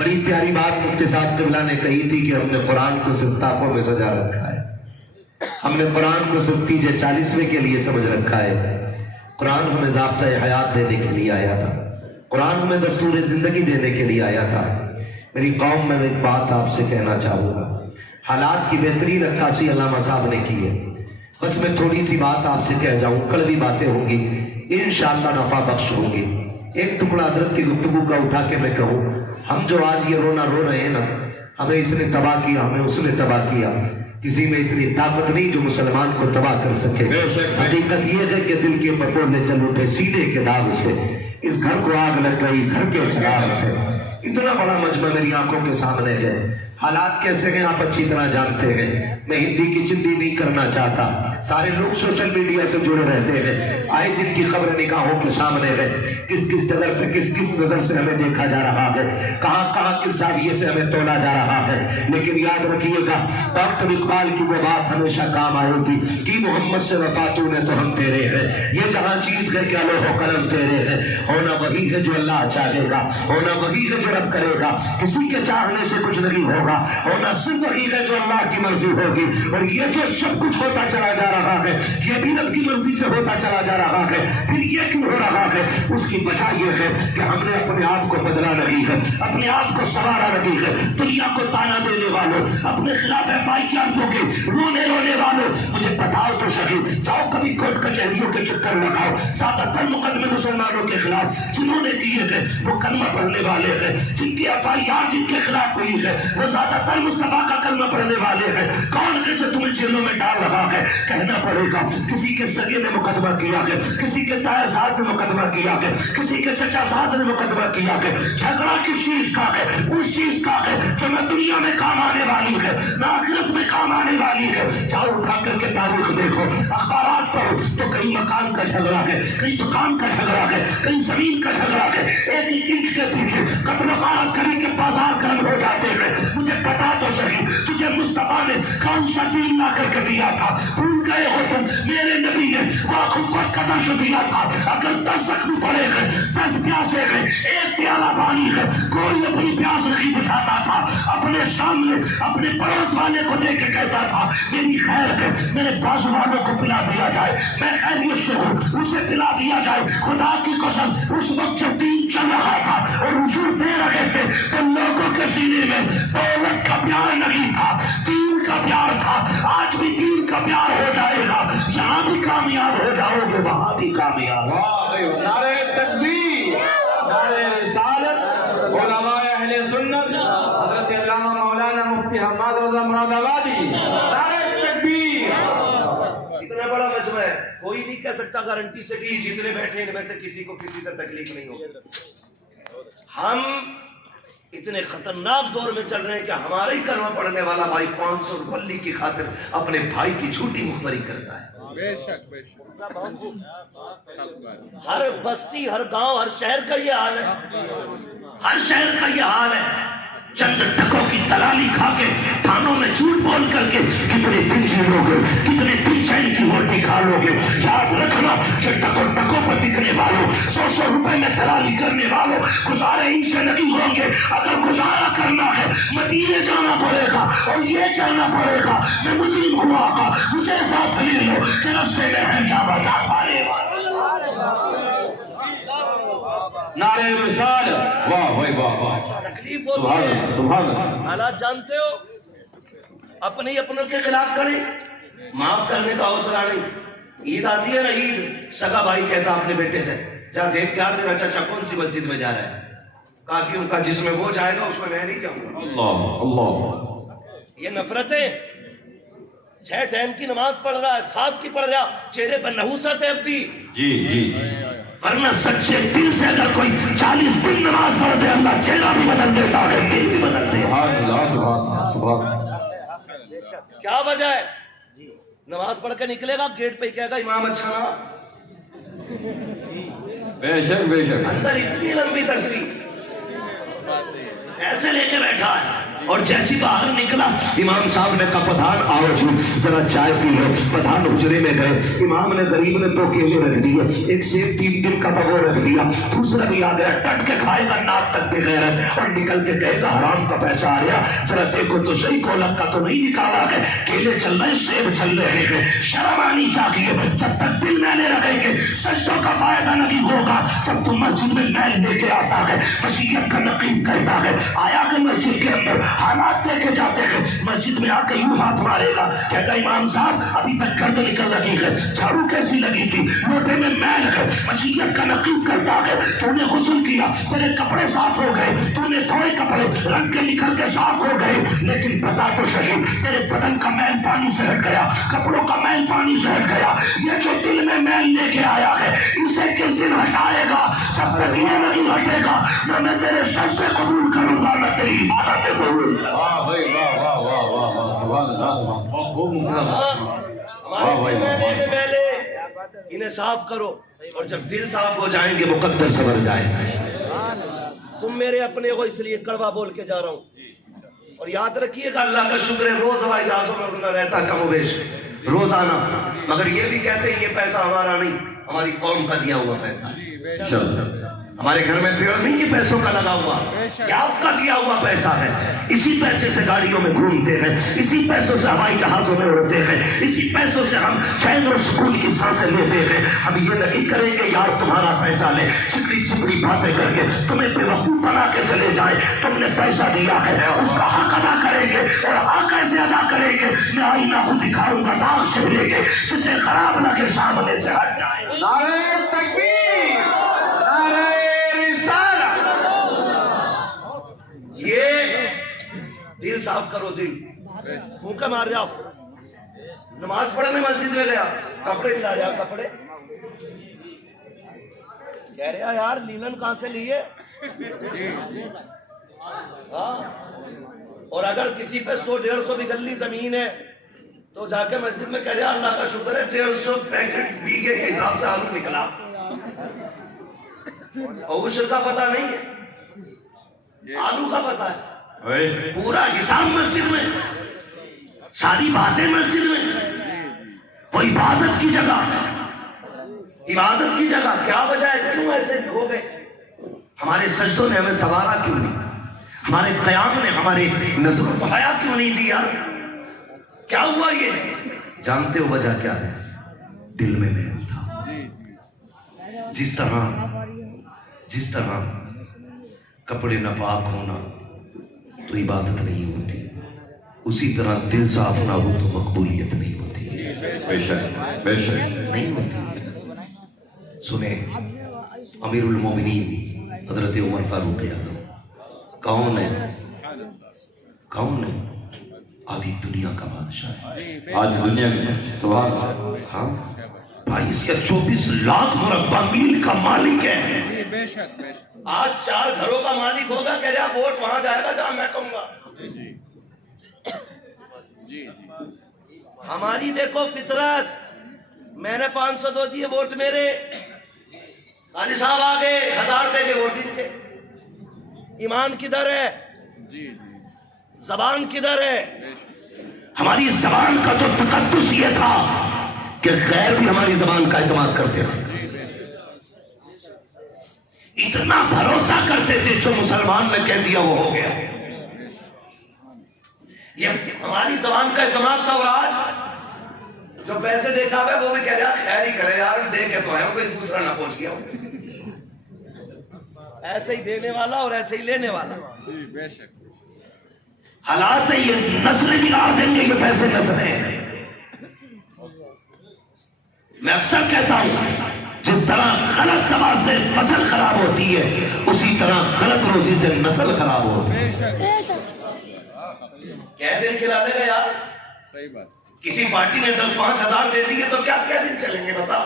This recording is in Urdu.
بڑی پیاری بات مفتی صاحب قبلہ نے کہی تھی کہ ہم نے قرآن کو صرف طاقوں میں سجا رکھا ہے، ہم نے قرآن کو صرف تیجے 40ویں کے لیے سمجھ رکھا ہے۔ قرآن ہمیں ضابطۂ حیات دینے کے لیے آیا تھا، قرآن ہمیں دستور زندگی دینے کے لیے آیا تھا۔ میری قوم میں ایک بات آپ سے کہنا چاہوں گا، حالات کی بہترین عکاسی علامہ صاحب نے کی ہے، بس میں تھوڑی سی بات آپ سے کہہ جاؤں، کڑوی باتیں ہوں گی، انشاءاللہ نفع بخش ہوں گی۔ ایک ٹکڑا حضرت کی گفتگو کا اٹھا کے میں کہوں، ہم جو آج یہ رونا رو رہے ہیں نا، ہمیں اس نے تباہ کیا، ہمیں اس نے تباہ کیا، کسی میں اتنی طاقت نہیں جو مسلمان کو تباہ کر سکے۔ حقیقت یہ ہے کہ دل کے پپولے چل اٹھے سینے کے داغ سے، اس گھر کو آگ لگ گئی گھر کے چراغ سے۔ اتنا بڑا مجمع میری آنکھوں کے سامنے ہے، حالات کیسے ہیں آپ اچھی طرح جانتے ہیں، میں ہندی کی چندی نہیں کرنا چاہتا، سارے لوگ سوشل میڈیا سے جڑے رہتے ہیں، آئے دن کی خبر نگاہوں کے سامنے ہے، کس کس جگہ پہ کس کس نظر سے ہمیں دیکھا جا رہا ہے، کہاں کہاں کس زاویے سے ہمیں تولا جا رہا ہے۔ لیکن یاد رکھیے گا، ڈاکٹر اقبال کی وہ بات ہمیشہ کام آئے گی کہ محمد سے وفا تو نے تو ہم تیرے ہیں، یہ جہاں چیز ہے کیا لوح و قلم تیرے ہیں، ہونا وہی ہے جو اللہ چاہے گا، ہونا وہی ہے جو رب کرے گا، کسی کے چاہنے سے کچھ نہیں ہوگا، ہونا صرف وہی ہے جو اللہ کی مرضی ہوگی۔ اور یہ جو سب کچھ ہوتا چلا جا رہا ہے یہ بھی رب کی مرضی سے ہوتا چلا جا رہا ہے، پھر یہ کیوں ہو رہا ہے؟ اس کی وجہ یہ ہے کہ ہم نے اپنے آپ کو بدلا نہیں ہے، اپنے آپ کو سنوارا نہیں ہے۔ دنیا کو تانا دینے والوں، اپنے خلاف FIR کے رونے والوں، مجھے بتاؤ تو صحیح، جاؤ کبھی کورٹ کچہریوں کے چکر لگاؤ، زیادہ تر مقدمے مسلمانوں کے خلاف جنہوں نے کیے ہیں وہ کلمہ پڑھنے والے ہیں، جن کی FIR جن کے خلاف ہوئی ہے وہ زیادہ تر مصطفیٰ کا کلمہ پڑھنے والے ہیں۔ کون ہے جو تمہیں جیلوں میں ڈال رہا ہے؟ کہنا پڑے گا کسی کے سگے نے مقدمہ کیا ہے، کسی کے تایا زاد نے مقدمہ کیا ہے، کسی کے چچا زاد نے مقدمہ کیا ہے۔ جھگڑا کس چیز کا ہے؟ اس چیز کا ہے کہ نہ دنیا میں کام آنے والی ہے نہ آخرت میں کام آنے والی ہے۔ جاؤ اٹھا کر کے تاریخ دیکھو، اخبارات پڑھو تو کہیں مکان کا جھگڑا ہے، کہیں دکان کا جھگڑا ہے، کہیں زمین کا جھگڑا ہے، ایک ایک انچ کے پیچھے قتل و غارت کرنے کے بازار گرم ہو جاتے ہیں۔ مجھے بتا تو صحیح، تجھے مصطفیٰ نے کون سا دین لا کر کے دیا تھا؟ بھول گئے ہو تم، میرے نبی نے وہ اخوت کا درس دیا تھا، اگر 10 زخمی پڑے گئے، 10 پیاسے گئے، ایک پیالہ پانی ہے، کوئی اپنی پیاس نہیں بجھاتا تھا، اپنے سامنے اپنے پڑوس والے کو دے کے کہتا تھا میری خیر ہے، میرے بازو والوں کو پلا دیا جائے، میں خیریت سے ہوں، اسے پلا دیا جائے۔ خدا کی قسم اس وقت جب دین چل رہا تھا اور حضور دے رہے تھے تو لوگوں کے سینے میں دولت کا پیار نہیں تھا، دین کا پیار تھا۔ آج بھی دین کا پیار ہو جائے گا، یہاں بھی کامیاب ہو جاؤ گے، وہاں بھی کامیاب۔ نعرہ تکبیر، نعرہ رسالت، علماء اہل سنت، حضرت علامہ مولانا مفتی حماد رضا مراد آبادی، نعرہ تکبیر۔ اتنا بڑا مجمع ہے، کوئی نہیں کہہ سکتا گارنٹی سے کہ جتنے بیٹھے ان میں سے کسی کو کسی سے تکلیف نہیں ہوگی۔ ہم اتنے خطرناک دور میں چل رہے ہیں کہ ہمارا ہی کلمہ پڑھنے والا بھائی 500 روپے کی خاطر اپنے بھائی کی جھوٹی مخبری کرتا ہے۔ بے شک بے شک، ہر بستی، ہر گاؤں، ہر شہر کا یہ حال ہے، ہر شہر کا یہ حال ہے۔ چند ٹکوں کی دلالی کھا کے تھانوں میں جھوٹ بول کر کے کتنے دن جی لو گے، کتنے دن چین کی روٹی کھا لو گے۔ یاد رکھنا کہ ٹکوں پر بکنے والوں، 100 روپے میں دلالی کرنے والوں گزارے ان سے نہیں ہوں گے۔ اگر گزارا کرنا ہے مدینے جانا پڑے گا اور یہ کہنا پڑے گا میں مجرم ہوا کا، مجھے ساتھ لے لو کہ رستے میں ہے کیا بتا پانے والا۔ نعرہ رسالت، واہ واہ واہ، تکلیف ہوتی ہے، سبحان اللہ۔ حالات جانتے ہو، اپنے اپنوں کے خلاف کریں، معاف کرنے کا حوصلہ نہیں۔ عید آتی ہے نا، عید سگا بھائی کہتا اپنے بیٹے سے جا دیکھ کیا تیرا چچا کون سی مسجد میں جا رہا ہے، کہا کہ ان کا جس میں وہ جائے گا اس میں نہیں جاؤں گا۔ اللہ اللہ، یہ نفرتیں، 6 ٹائم کی نماز پڑھ رہا ہے، 7 کی پڑھ رہا، چہرے پر نحوست ہے اب بھی، جی جی، ورنہ سچے دل سے اگر کوئی 40 دن نماز پڑھ دے اللہ چہرہ بھی بدل دیتا ہے، دل بھی بدل دیتا ہے۔ سبحان اللہ، سبحان سبحان۔ کیا وجہ ہے؟ نماز پڑھ کے نکلے گا گیٹ پہ ہی کہے گا امام اچھا رہا، بے شک بے شک، اندر اتنی لمبی تشریح ایسے لے کے بیٹھا ہے۔ اور جیسی باہر نکلا امام صاحب نے کہا پٹھان آؤ جی ذرا چائے پی لو. پٹھان حجرے میں گئے, امام نے غریب نے 2 کیلے رکھ دیے, ایک سیب 3 دن کا تھا وہ رکھ دیا, دوسرا بھی آ گیا, ٹٹ کے کھائے گا ناک تک بغیر اور نکل کے کہے گا حرام کا پیسہ آ گیا, ذرا دیکھو تو صحیح کولک کا تو نہیں نکالا ہے, کیلے چل رہے سیب چل رہے ہیں. شرم آنی چاہیے, جب تک دل میں رکھیں گے سجدوں کا فائدہ نہیں ہوگا. جب تم مسجد میں میل لے کے آتا ہے, مشیت کا نقیب کرتا ہے, آیا کہ مسجد کے اندر حالات دیکھے جاتے ہیں, مسجد میں آ کے یوں ہاتھ مارے گا, کہتا امام صاحب ابھی تک گرد نکل لگی ہے, جھاڑو کیسی لگی تھی, لوٹے میں میل ہے, مشیت کا نقیب کرتا ہے, تو نے غسل کیا, تیرے کپڑے صاف ہو گئے, تو نے دھوئے کپڑے رنگ کے نکل کے صاف ہو گئے, لیکن بتا تو صحیح تیرے بدن کا میل پانی سے ہٹ گیا, کپڑوں کا میل پانی سے ہٹ گیا, یہ جو دل میں میل لے کے آیا ہے اسے کس دن ہٹائے گا؟ جب تک یہ نہیں ہٹے گا نہ میں تیرے سجدے قبول کروں گا نہ تیری عبادت قبول. واہ بھائی واہ واہ واہ واہ واہ سبحان اللہ, خوب ہمارے میلے انہیں صاف کرو, اور جب دل صاف ہو جائیں گے مقدر سنور جائیں گے. تم میرے اپنے ہو اس لیے کڑوا بول کے جا رہا ہوں, اور یاد رکھیے گا اللہ کا شکر ہے روز ہوائی جہازوں میں اڑنا رہتا کم و بیش روزانہ, مگر یہ بھی کہتے ہیں یہ پیسہ ہمارا نہیں, ہماری قوم کا دیا ہوا پیسہ ہے. ہمارے گھر میں پیڑ نہیں یہ پیسوں کا لگا ہوا, یہ آپ کا دیا ہوا پیسہ ہے. اسی پیسے سے گاڑیوں میں گھومتے ہیں, اسی پیسوں سے ہوائی جہازوں میں اڑتے ہیں, اسی پیسوں سے ہم چین اور سکون کی سانسیں لیتے ہیں. ہم یہ نہیں کریں گے یار تمہارا پیسہ لے چپڑی چپڑی باتیں کر کے تمہیں بیوقوف بنا کے چلے جائے, تم نے پیسہ دیا ہے اس کا حق ادا کریں گے, اور حق کیسے ادا کریں گے؟ میں آئینہ کو دکھاؤں گا داغ چہرے کے جسے خراب نہ کے سامنے سے ہٹ جائے. نعرہ تکبیر, نعرہ رسالت. یہ دل صاف کرو, دل بھوکا مار رہے آپ, نماز پڑھنے مسجد میں گیا کپڑے ملا رہے آپ, کپڑے کہہ رہے یار لیلن کہاں سے لیے, ہاں, اور اگر کسی پہ 100-150 بھی گلی زمین ہے تو جا کے مسجد میں کہہ رہے اللہ کا شکر ہے 150 پیکٹ بیگے کے حساب سے آلو نکلا, اور عشر کا پتہ نہیں ہے, آلو کا پتہ ہے, پورا حساب مسجد میں, ساری باتیں مسجد میں. وہ عبادت کی جگہ, عبادت کی جگہ, کیا وجہ ہے کیوں ایسے ہو گئے؟ ہمارے سجدوں نے ہمیں سوارا کیوں نہیں, ہمارے قیام نے ہمارے نظروں کو حیا کیوں نہیں دیا؟ کیا ہوا یہ؟ جانتے ہو وجہ کیا ہے؟ دل میں میل تھا. جس طرح کپڑے ناپاک ہونا تو عبادت نہیں ہوتی, اسی طرح دل صاف نہ ہو تو مقبولیت نہیں ہوتی. بے شک نہیں ہوتی. سنیں امیر المومنین حضرت عمر فاروق اعظم کون ہے؟ آدھی دنیا کا بادشاہ ہے, آج دنیا میں سبحان اللہ, ہاں 22 یا 24 لاکھ مربع میل کا مالک ہے. آج 4 گھروں کا مالک ہوگا, کہہ رہا ووٹ وہاں جائے گا جہاں میں کہوں گا. ہماری دیکھو فطرت, میں نے 500 دو دیے ووٹ میرے, علی صاحب آگے 1000 دے کے ووٹ ان کے. ایمان کدھر ہے؟ زبان کدھر ہے؟ ہماری زبان کا تو تقدس یہ تھا کہ غیر بھی ہماری زبان کا اعتماد کرتے تھے, اتنا بھروسہ کرتے تھے جو مسلمان نے کہہ دیا وہ ہو گیا. یہ ہماری زبان کا اعتماد تھا, اور آج جو پیسے دیکھا ہے وہ بھی کہہ رہا خیر ہی کرے یار, دے کے تو ہے کوئی دوسرا نہ پہنچ گیا. ایسے ہی دینے والا اور ایسے ہی لینے والا. حالات یہ نسلیں بگاڑ دیں گے, یہ پیسے نسلیں. میں اکثر کہتا ہوں جس طرح غلط دوا سے فصل خراب ہوتی ہے اسی طرح غلط روزی سے نسل خراب ہوتی ہے. کیا دن کھلانے کا یار؟ کسی پارٹی نے 10-5 ہزار دے دیے تو کیا دن چلیں گے بتا؟